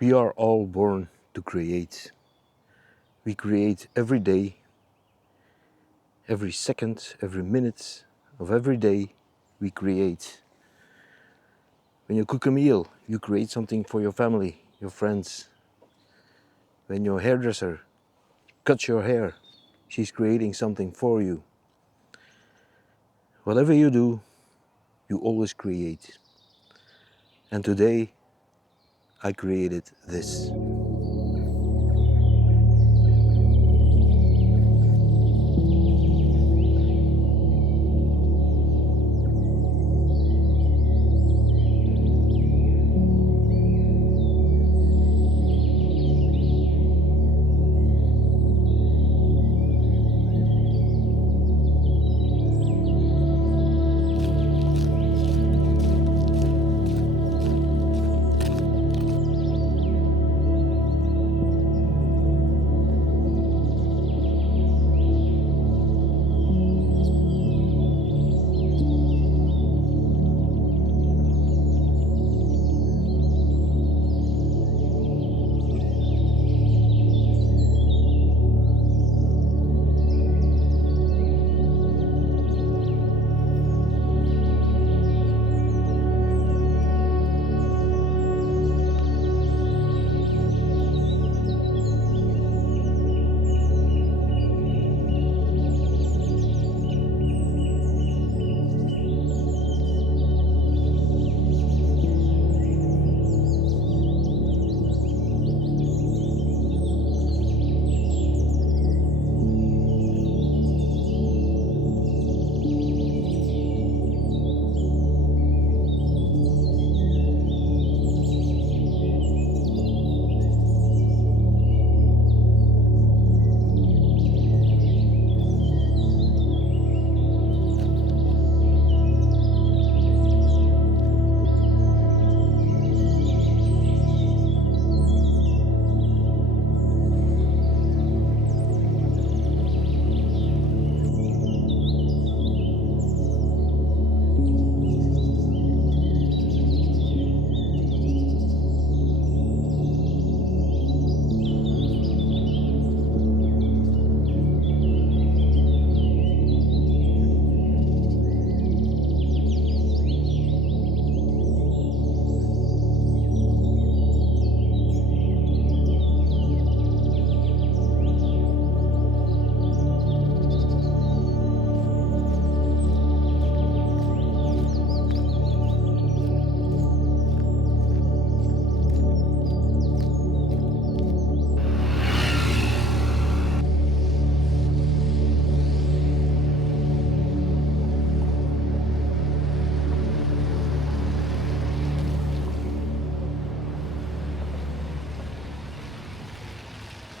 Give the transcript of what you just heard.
We are all born to create. We create every day, every second, every minute of every day we create. When you cook a meal, you create something for your family, your friends. When your hairdresser cuts your hair, she's creating something for you. Whatever you do, you always create. And today, I created this.